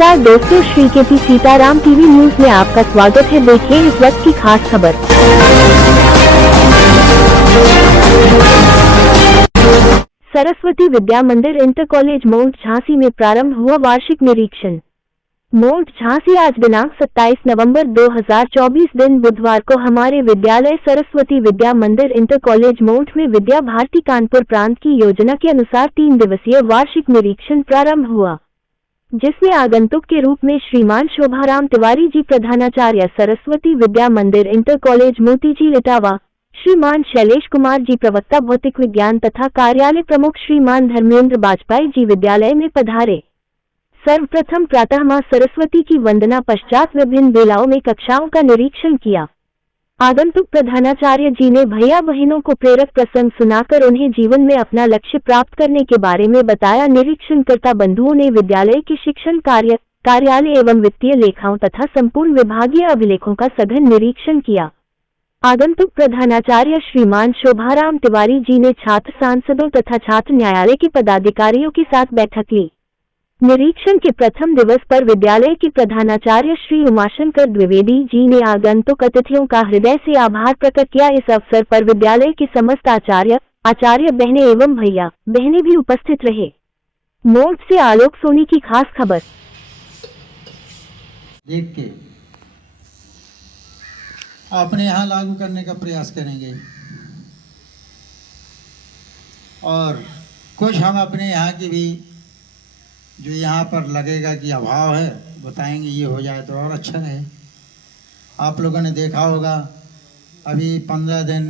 नमस्कार दोस्तों, Shri KP Sitaram TV news में आपका स्वागत है। देखिए इस वक्त की खास खबर। सरस्वती विद्या मंदिर इंटर कॉलेज मौंट झांसी में प्रारंभ हुआ वार्षिक निरीक्षण। मौंट झांसी आज दिनांक 27 नवंबर 2024 दिन बुधवार को हमारे विद्यालय सरस्वती विद्या मंदिर इंटर कॉलेज मौंट में विद्या भारती कानपुर प्रांत की योजना के अनुसार 3 दिवसीय वार्षिक निरीक्षण प्रारंभ हुआ, जिसमें आगंतुक के रूप में श्रीमान शोभाराम तिवारी जी प्रधानाचार्य सरस्वती विद्या मंदिर इंटर कॉलेज मोती जी इटावा, श्रीमान शैलेश कुमार जी प्रवक्ता भौतिक विज्ञान तथा कार्यालय प्रमुख श्रीमान धर्मेंद्र बाजपेयी जी विद्यालय में पधारे। सर्वप्रथम प्रातः मां सरस्वती की वंदना पश्चात विभिन्न बेलाओं में कक्षाओं का निरीक्षण किया। आगंतुक प्रधानाचार्य जी ने भैया बहनों को प्रेरक प्रसंग सुनाकर उन्हें जीवन में अपना लक्ष्य प्राप्त करने के बारे में बताया। निरीक्षणकर्ता बंधुओं ने विद्यालय के शिक्षण कार्य, कार्यालय एवं वित्तीय लेखाओं तथा संपूर्ण विभागीय अभिलेखों का सघन निरीक्षण किया। आगंतुक प्रधानाचार्य श्रीमान शोभाराम तिवारी जी ने छात्र सांसदों तथा छात्र न्यायालय के पदाधिकारियों के साथ बैठक ली। निरीक्षण के प्रथम दिवस पर विद्यालय के प्रधानाचार्य श्री उमाशंकर द्विवेदी जी ने आगंतुक अतिथियों का हृदय से आभार प्रकट किया। इस अवसर पर विद्यालय के समस्त आचार्य बहनें एवं भैया बहनें भी उपस्थित रहे। मौंट से आलोक सोनी की खास खबर। देख के अपने यहाँ लागू करने का प्रयास करेंगे और कुछ हम अपने यहाँ की भी जो यहाँ पर लगेगा कि अभाव है बताएंगे, ये हो जाए तो और अच्छा रहे। आप लोगों ने देखा होगा अभी 15 दिन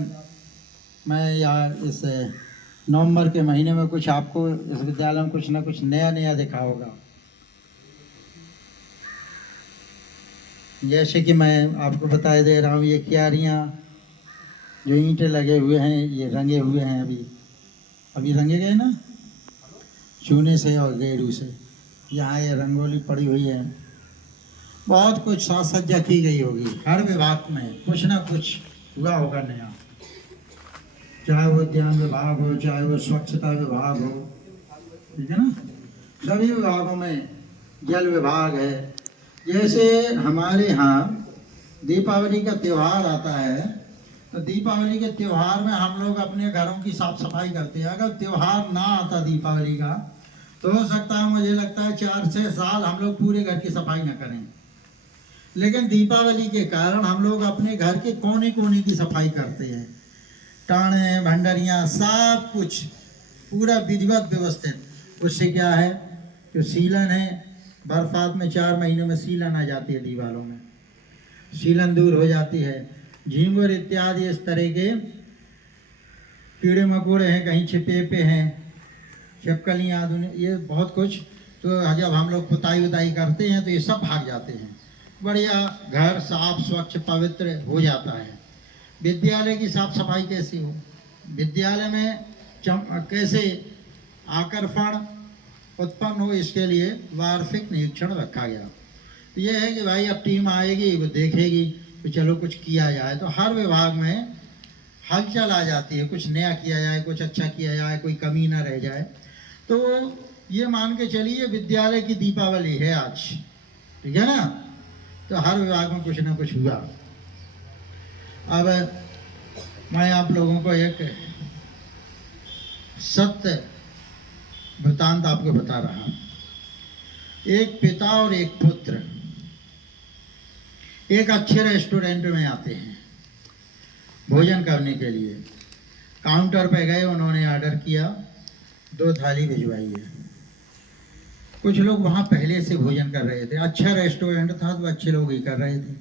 मैं या इस नवंबर के महीने में कुछ आपको इस विद्यालय में कुछ ना कुछ नया दिखा होगा। जैसे कि मैं आपको बताए दे रहा हूँ, ये क्यारियाँ जो ईंटें लगे हुए हैं ये रंगे हुए हैं, अभी रंगे गए ना चूने से और गेड़ू से। यहाँ ये रंगोली पड़ी हुई है, बहुत कुछ साज सज्जा की गई होगी। हर विभाग में कुछ ना कुछ हुआ होगा नया, चाहे वो उद्यान विभाग हो, चाहे वो स्वच्छता विभाग हो, ठीक है ना। सभी विभागों में जल विभाग है। जैसे हमारे यहाँ दीपावली का त्यौहार आता है तो दीपावली के त्यौहार में हम लोग अपने घरों की साफ सफाई करते हैं। अगर त्यौहार ना आता दीपावली का तो हो सकता है, मुझे लगता है 4-6 साल हम लोग पूरे घर की सफाई ना करें, लेकिन दीपावली के कारण हम लोग अपने घर के कोने कोने की सफाई करते हैं। टाणे भंडारियाँ सब कुछ पूरा विधिवत व्यवस्थित। उससे क्या है, जो सीलन है बरसात में 4 महीने में सीलन आ जाती है, दीवारों में सीलन दूर हो जाती है। झींगुर इत्यादि इस तरह के कीड़े मकोड़े हैं, कहीं छिपे पे हैं, छिपकलियाँ, ये बहुत कुछ। तो जब हम लोग पुताई उताई करते हैं तो ये सब भाग जाते हैं, बढ़िया घर साफ स्वच्छ पवित्र हो जाता है। विद्यालय की साफ सफाई कैसी हो, विद्यालय में कैसे आकर्षण उत्पन्न हो, इसके लिए वार्षिक निरीक्षण रखा गया। तो ये है कि भाई अब टीम आएगी, वो देखेगी तो चलो कुछ किया जाए। तो हर विभाग में हलचल आ जाती है, कुछ नया किया जाए, कुछ अच्छा किया जाए, कोई कमी ना रह जाए। तो ये मान के चलिए विद्यालय की दीपावली है आज, ठीक है ना। तो हर विभाग में कुछ ना कुछ हुआ। अब मैं आप लोगों को एक सत्य वृत्तांत आपको बता रहा हूं। एक पिता और एक पुत्र एक अच्छे रेस्टोरेंट में आते हैं भोजन करने के लिए। काउंटर पे गए, उन्होंने ऑर्डर किया, 2 थाली भिजवाई है। कुछ लोग वहाँ पहले से भोजन कर रहे थे, अच्छा रेस्टोरेंट था तो अच्छे लोग ही कर रहे थे।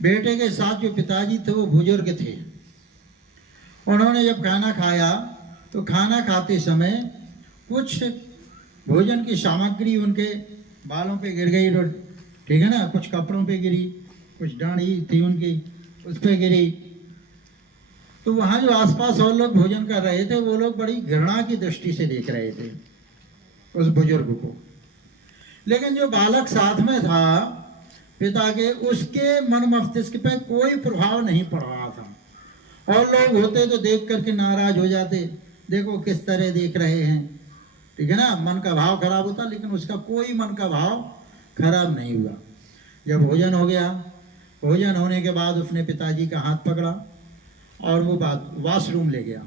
बेटे के साथ जो पिताजी थे वो बुजुर्ग थे। उन्होंने जब खाना खाया तो खाना खाते समय कुछ भोजन की सामग्री उनके बालों पे गिर गई, ठीक है ना, कुछ कपड़ों पे गिरी, कुछ डाढ़ी थी उनकी उस पे गिरी। तो वहाँ जो आसपास और लोग भोजन कर रहे थे वो लोग बड़ी घृणा की दृष्टि से देख रहे थे उस बुजुर्ग को। लेकिन जो बालक साथ में था पिता के, उसके मन मस्तिष्क पे कोई प्रभाव नहीं पड़ रहा था। और लोग होते तो देख करके नाराज हो जाते, देखो किस तरह देख रहे हैं, ठीक है ना, मन का भाव खराब होता। लेकिन उसका कोई मन का भाव खराब नहीं हुआ। जब भोजन हो गया, भोजन होने के बाद उसने पिताजी का हाथ पकड़ा और वो वॉशरूम ले गया।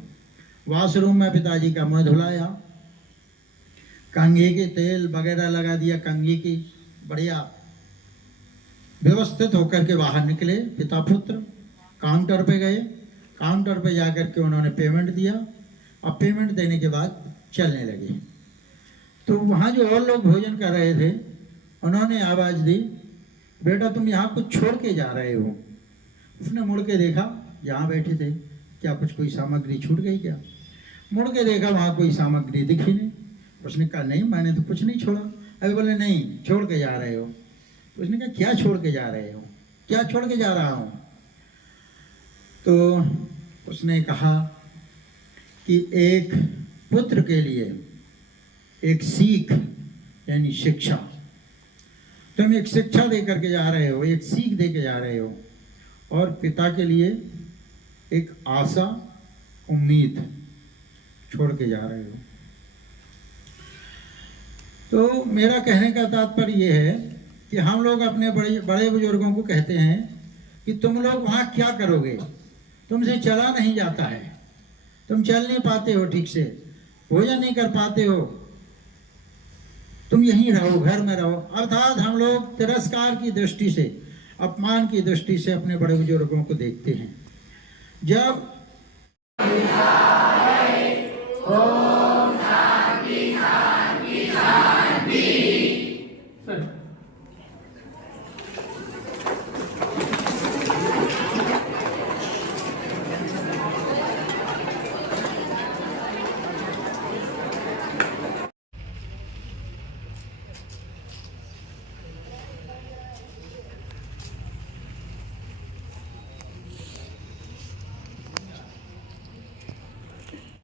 वॉशरूम में पिताजी का मुंह धुलाया, कंघी के तेल वगैरह लगा दिया, कंघी की बढ़िया व्यवस्थित होकर के बाहर निकले पिता पुत्र। काउंटर पे गए, काउंटर पे जाकर के उन्होंने पेमेंट दिया। अब पेमेंट देने के बाद चलने लगे। तो वहाँ जो और लोग भोजन कर रहे थे उन्होंने आवाज़ दी, बेटा तुम यहाँ कुछ छोड़ के जा रहे हो। उसने मुड़ के देखा, जहाँ बैठे थे क्या कुछ कोई सामग्री छूट गई क्या? मुड़ के देखा, वहाँ कोई सामग्री दिखी नहीं। उसने कहा नहीं, मैंने तो कुछ नहीं छोड़ा। अभी बोले नहीं, छोड़ के जा रहे हो। उसने कहा क्या छोड़ के जा रहे हो? क्या छोड़ के जा रहा हूँ? तो उसने कहा कि एक पुत्र के लिए एक सीख यानी शिक्षा, तुम एक शिक्षा दे करके जा रहे हो, एक सीख दे के जा रहे हो, और पिता के लिए एक आशा उम्मीद छोड़ के जा रहे हो। तो मेरा कहने का तात्पर्य ये है कि हम लोग अपने बड़े बुजुर्गों को कहते हैं कि तुम लोग वहाँ क्या करोगे, तुमसे चला नहीं जाता है, तुम चल नहीं पाते हो ठीक से, भोजन नहीं कर पाते हो, तुम यहीं रहो, घर में रहो। अर्थात हम लोग तिरस्कार की दृष्टि से, अपमान की दृष्टि से अपने बड़े बुजुर्गों को देखते हैं। जब